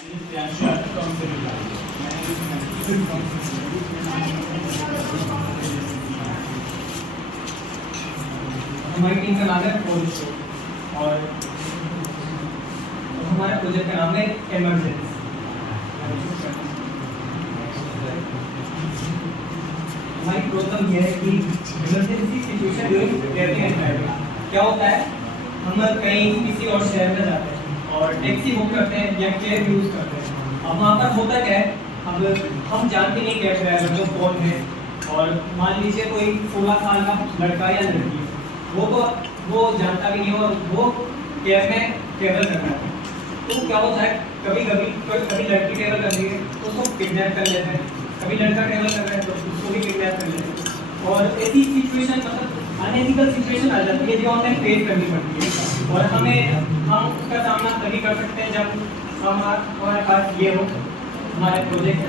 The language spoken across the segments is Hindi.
हमारी टीम का नाम है पोलिस और हमारे प्रोजेक्ट का नाम है इमरजेंसी। हमारी प्रॉब्लम यह है कि इमरजेंसी सिचुएशन क्या होता है, हम कहीं किसी और शहर में जाते हैं और टैक्सी बुक करते हैं या कैब यूज़ करते हैं। अब वहाँ पर होता क्या है, अब हम जानते नहीं कैब ड्राइवर जो कौन है, और मान लीजिए कोई 16 साल का लड़का या लड़की है, वो जानता भी नहीं और वो कैब में ट्रेवल कर रहा है। तो क्या होता है, कभी लड़की ट्रेवल कर रही है तो उसको किडनैप कर लेते हैं, कभी लड़का ट्रेवल कर रहा है तो उसको भी किडनैप कर लेते हैं। और ऐसी सिचुएशन मतलब अनएथिकल सिचुएशन आ जाती है जो हमें फेस करनी पड़ती है, और हम उसका सामना तभी कर सकते हैं जब हमारे पास ये हो हमारे प्रोजेक्ट है।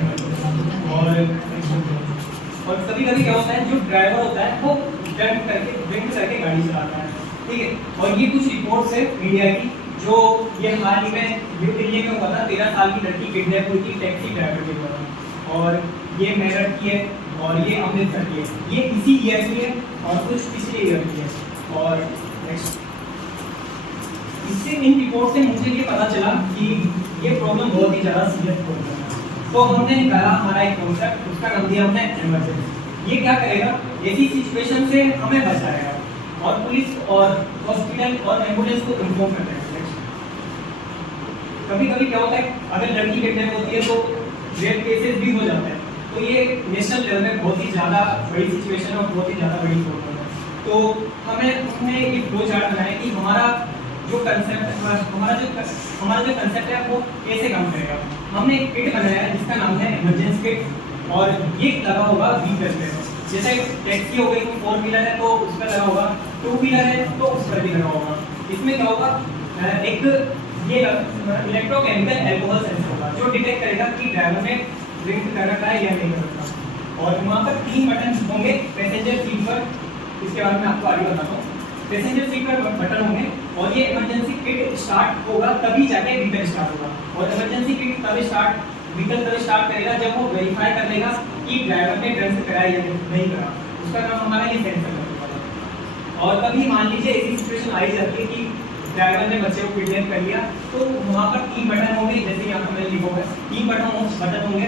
और कभी क्या होता है, जो ड्राइवर होता है वो ड्रिंक करके गाड़ी चलाता है, ठीक है। और ये कुछ रिपोर्ट्स है इंडिया की, जो ये हाल ही में न्यू दिल्ली में हुआ था। 13 साल की लड़की किडनैप हुई थी टैक्सी ड्राइवर के द्वारा, और ये मेरठ की है और ये अमृतसर की है। ये इसी ईयर की है और कुछ पिछले ईयर की है। और इससे इन रिपोर्ट से मुझे ये पता चला कि ये प्रॉब्लम बहुत ही ज़्यादा सीरियस प्रॉब्लम है। तो हमने निकाला हमारा एक कॉन्सेप्ट, उसका नाम दिया हमने इमरजेंसी। ये क्या करेगा, ऐसी सिचुएशन से हमें बचाएगा और पुलिस और हॉस्पिटल और एम्बुलेंस को इन्फॉर्म करते हैं। कभी क्या होता है, अगर लड़की किडनैप होती है तो रेप केसेस भी हो जाते हैं। तो ये नेशनल लेवल में बहुत ही ज़्यादा बड़ी सिचुएशन और बहुत ही ज़्यादा बड़ी प्रॉब्लम है। तो हमने एक फ्लो चार्ट बनाया कि हमारा जो कंसेप्ट है वो कैसे काम करेगा। हमने एक किट बनाया है जिसका नाम है इमरजेंसी किट, और ये लगा होगा व्हीकल पे। जैसे टैक्सी हो गई तो 4 व्हीलर है तो उस पर लगा होगा, 2 व्हीलर है तो उस पर भी लगा होगा। इसमें क्या होगा, एक ये इलेक्ट्रोकेमिकल अल्कोहल सेंसर होगा जो डिटेक्ट करेगा कि ड्राइवर ने ड्रिंक कर रखा है या नहीं कर रखा। और वहाँ पर 3 बटन होंगे पैसेंजर सीट पर, इसके बारे में आपको आगे बताता हूँ। पैसेंजर सीट पर बटन होंगे और ये इमरजेंसी किट स्टार्ट होगा तभी जाके व्हीकल स्टार्ट होगा। और इमरजेंसी किट व्हीकल तभी स्टार्ट करेगा जब वो वेरीफाई कर लेगा कि ड्राइवर ने ड्रिंक कराया या नहीं करा। उसका नाम हमारा ये सेंसर है। और कभी मान लीजिए ऐसी सिचुएशन आई जाती है कि ड्राइवर ने बच्चे को किडनैप कर लिया, तो वहाँ पर 3 बटन होंगे, जैसे यहाँ पर मैंने लिखा है 3 बटन होंगे।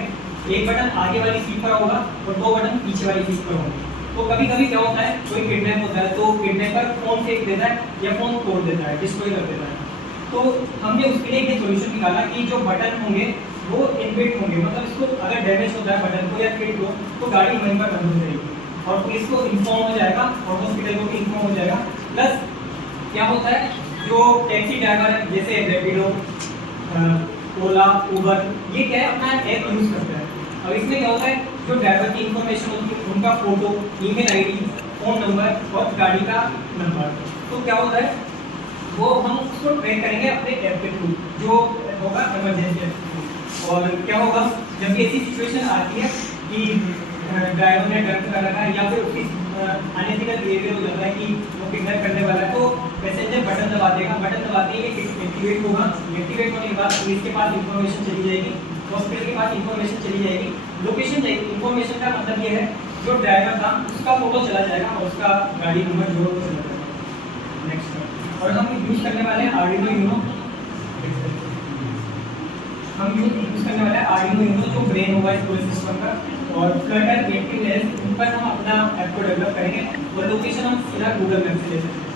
एक बटन आगे वाली सीट पर होगा और 2 बटन पीछे वाली सीट पर होंगे। तो कभी क्या होता है, कोई किडनैप होता है तो किडनैपर फोन फेंक देता है या फोन तोड़ देता है, डिस्ट्रॉय कर देता है। तो हमने उसके लिए एक सोल्यूशन निकाला कि जो बटन होंगे वो इनबिल्ट होंगे, मतलब इसको अगर डैमेज होता है बटन को या किट को तो गाड़ी वहीं पर बंद हो जाएगी और पुलिस को इन्फॉर्म हो जाएगा और हॉस्पिटल को भी इन्फॉर्म हो जाएगा। प्लस क्या होता है, जो टैक्सी ड्राइवर है जैसे रैपिडो, ओला, उबर, ये क्या है अपना ऐप यूज़ करते हैं। अब इसमें क्या होता है, जो ड्राइवर की इन्फॉर्मेशन होती है, उनका photo, email ID, phone number और गाड़ी का नंबर, तो क्या होता है वो हम उसको ट्रैक करेंगे अपने ऐप के थ्रू, जो होगा इमरजेंसी ऐप। और क्या होगा, जब भी ऐसी सिचुएशन आती है कि ड्राइवर ने ड्रिंक कर रखा है या फिर उसकी अनएथिकल बिहेवियर हो जाता है कि वो किडनैप करने वाला है, तो पैसेंजर बटन दबा देगा। बटन दबाते ही एक्टिवेट होगा। एक्टिवेट होने के बाद पुलिस के पास इंफॉर्मेशन चली जाएगी, हॉस्पिटल के पास इंफॉर्मेशन चली जाएगी, लोकेशन जाएगी। इंफॉर्मेशन का मतलब ये है जो ड्राइवर था उसका फोटो चला जाएगा और उसका गाड़ी नंबर जो चला जाएगा। नेक्स्ट, और हम यूज़ करने वाले हैं आर्डिनो यूनो। हम यूज़ करने वाले हैं आर्डिनो यूनो, जो ब्रेन होगा इस पूरे सिस्टम का, और फ्लटर, गेटवे, उन पर हम अपना ऐप को डेवलप करेंगे और लोकेशन हम सीधा गूगल मैप से ले सकते हैं।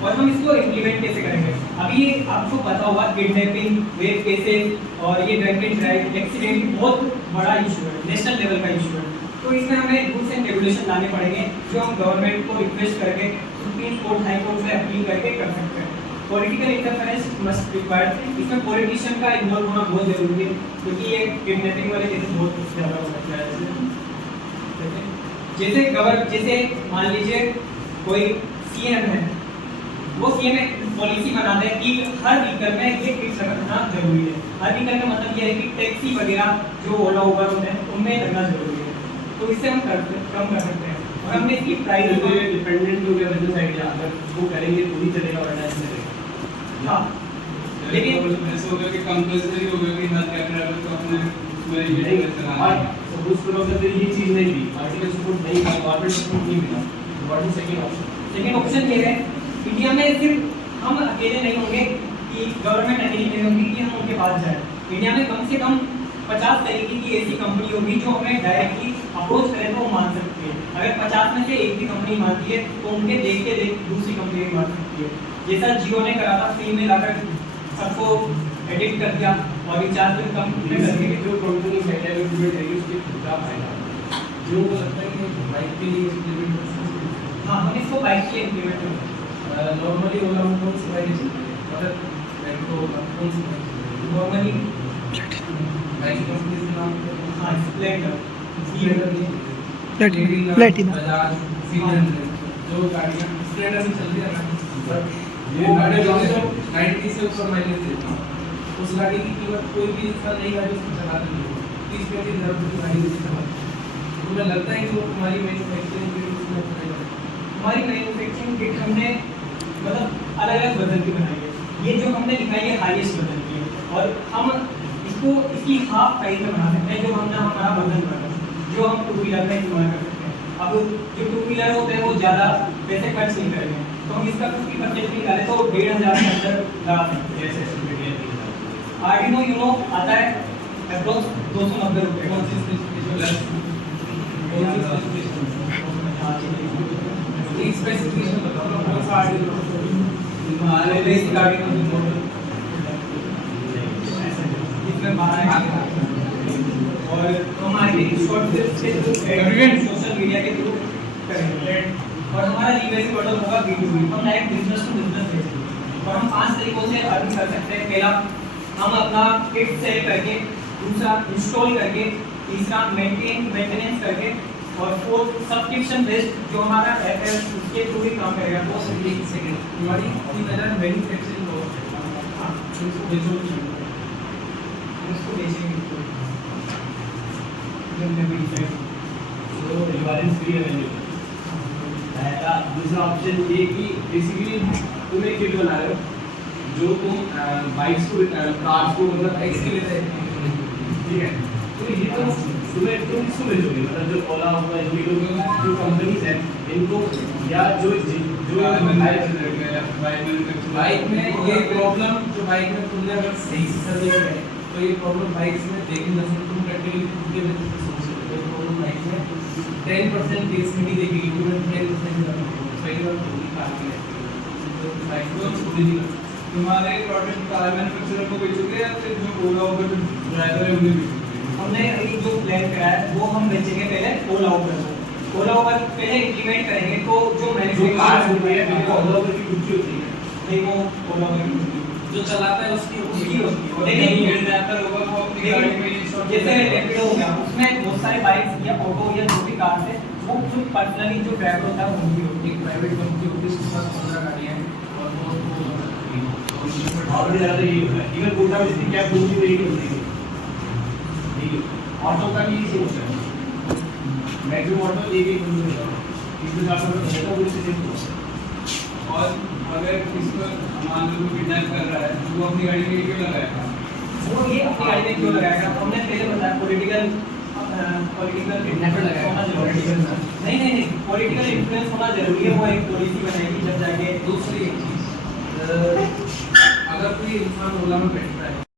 और हम इसको इम्प्लीमेंट कैसे करेंगे, अभी ये आपको पता होगा किडनैपिंग, रेप केसेस और ये ड्रंक एंड ड्राइव एक्सीडेंट बहुत बड़ा इशू है, नेशनल लेवल का इशू है। तो इसमें हमें रूल्स एंड रेगुलेशन लाने पड़ेंगे जो हम गवर्नमेंट को रिक्वेस्ट करके सुप्रीम कोर्ट, हाई कोर्ट से अपील करके कर सकते हैं। पॉलिटिकल इंटरफेरेंस मस्ट रिक्वायर्ड, इसमें पॉलिटिशियन का इन्वॉल्व होना बहुत जरूरी है क्योंकि ये किडनैपिंग वाले केसेस बहुत ज़्यादा हो सकता है। जैसे मान लीजिए कोई सीएम है, वो सीएम एक पॉलिसी बना दे कि हर व्हीकल में ये फिक्स रखना जरूरी है। हर व्हीकल का मतलब ये है कि टैक्सी वगैरह जो ओला उबर होते हैं उनमें लगना जरूरी है। तो इससे हम कम कर सकते हैं। और हमने इसकी प्राइस डिपेंडेंट हो गया बिजनेस आइडिया, अगर वो करेंगे तो ही चलेगा वरना ऐसे नहीं। हाँ, लेकिन ऐसे हो गया कि कंपल्सरी हो गया कि हर कैब ड्राइवर को अपने उसमें ये चलाना है। सपोज करो अगर ये चीज नहीं थी, आर्टिकल सपोर्ट नहीं था, गवर्नमेंट सपोर्ट नहीं मिला, what is second option? Second option ये है, इंडिया में सिर्फ हम अकेले नहीं होंगे कि गवर्नमेंट अकेली नहीं होगी कि हम उनके पास जाए। इंडिया में कम से कम 50 तरीके की ऐसी कंपनी होगी जो हमें डायरेक्टली अप्रोच करें तो वो मान सकती है। अगर 50 में से एक भी कंपनी मानती है तो उनके देख के दूसरी कंपनी भी मान सकती है। जैसा जियो ने करा था, फ्री में लाकर सबको एडिट कर दिया और रिचार्ज भी कम में कर दिया। जो कंपनी पहले इम्प्लीमेंट करेगी उसके खुद का फायदा जो को लगता है कि बाइक के लिए इम्प्लीमेंट। हाँ, हम इसको बाइक के लिए इम्प्लीमेंट करेंगे। नॉर्मली ओला हम कौन सी बाइक चलते हैं, मतलब मेट्रो कौन सी बाइक चलते हैं नॉर्मली बाइक कंपनी का नाम? हाँ, स्प्लेंडर, प्लेटिना बजाज, सीएनजी, जो गाड़ियाँ स्प्लेंडर से चलती है ना, ये गाड़ी जो है 90 से ऊपर माइलेज देती है, उस गाड़ी की कीमत कोई भी इंसान नहीं गाड़ी उसको चलाता नहीं है, 30-35 हज़ार की गाड़ी उसकी चलाता है। तो मुझे लगता है कि वो तुम्हारी मैन्युफैक्चरिंग की उसमें पड़ेगा। हमारी मैन्युफैक्चरिंग किट हमने मतलब अलग अलग वजन की बनाई है। ये जो हमने दिखाई है हाईएस्ट वजन की है और हम इसको इसकी हाफ प्राइस में बना सकते हैं जो हमने हमारा वजन बना जो हम टू व्हीलर में इस्तेमाल कर सकते हैं। अब जो टू व्हीलर होते हैं वो ज़्यादा पैसे खर्च नहीं करेंगे तो हम इसका 50% निकालें तो 1500 के अंदर लगा सकते हैं। आर्डिनो यूनो आता है अप्रोक्स 290 रुपये। कौन सी स्पेसिफिकेशन? स्पेसिफिकेशन बताओ कौन सा आर्डिनो? हमारे बेसिक आर्डिनो इसमें 12 और हमारे शॉर्ट से सोशल मीडिया के थ्रू करेंगे और हमारा लीवरेज मॉडल होगा B2B। हम डायरेक्ट बिजनेस टू बिजनेस बेचेंगे और हम 5 तरीकों से अर्न कर सकते हैं। पहला, हम अपना किट सेल करके, दूसरा इंस्टॉल करके, तीसरा मेंटेनेंस करके और फोर्थ सब्सक्रिप्शन बेस्ड जो हमारा ऐप है उसके थ्रू भी काम करेगा। तो एक सेकंड, तुम्हारी अपनी नजर मैन्युफैक्चरिंग हो, हाँ, उसको बेचोगे उसको बेचेंगे तो रिवारेंस फ्री अवेलेबल। पहला दूसरा ऑप्शन ये कि बेसिकली तुम एक किट बना रहे हो जो तुम बाइक्स को कार्स को मतलब बाइक्स के लिए ठीक है, तो ये तो तुम किसको बेचोगे, मतलब जो ओला होगा जो कंपनीज हैं इनको या जो बाइक में ये प्रॉब्लम जो बाइक में तुमने अगर सही से सर्विस है तो ये प्रॉब्लम बाइक्स में देखी ना सकते, तुम प्रैक्टिकली खुद के बेसिस पे सोच सकते हो। प्रॉब्लम बाइक में 10% केस में ही देखेगी, तुमने 10% का सही बात होगी कार की तो बाइक को छोड़ दी। तुम्हारे प्रोडक्ट कार मैन्युफैक्चरर को बेचोगे या फिर जो ओला उबर ड्राइवर है उन्हें बेचोगे? हमने अभी जो प्लान करा है वो हम बेचेंगे पहले ओला उबर को। ओला उबर पहले इंप्लीमेंट करेंगे तो जो कार होती है मैन्युफैक्चरर वो ओला उबर की खुद की होती है, नहीं वो ओला उबर की जो चलाता है उसकी उसकी होती है। लेकिन लेकिन ज़्यादातर होगा वो अपनी गाड़ी में इंस्टॉल जैसे रैपिडो हो गया उसमें बहुत सारे बाइक्स या ऑटो या जो भी कार है वो जो पर्सनली जो ड्राइवर होता है उनकी होती है। एक प्राइवेट कंपनी होती है उसके पास 15 गाड़ियां हैं और वो और भी ज़्यादा ये होता है, इवन कोटा में जितनी कैब होती है वही होती है, ठीक है। ऑटो का भी यही सोच है, मैक्सिमम ऑटो एक होता है, इसके साथ साथ ऑटो भी से सेम होता है। और अगर किसी को मान लो किडनैप कर रहा है तो वो अपनी गाड़ी में क्यों लगाएगा? वो ये अपनी गाड़ी में क्यों लगाएगा? हमने पहले बताया पॉलिटिकल किडनैपर लगाएगा। होना जरूरी है। नहीं, पॉलिटिकल इन्फ्लुएंस होना जरूरी है। वो एक पॉलिसी बनाएगी जब जाके। दूसरी एक चीज़, अगर कोई इंसान ओला में बैठता है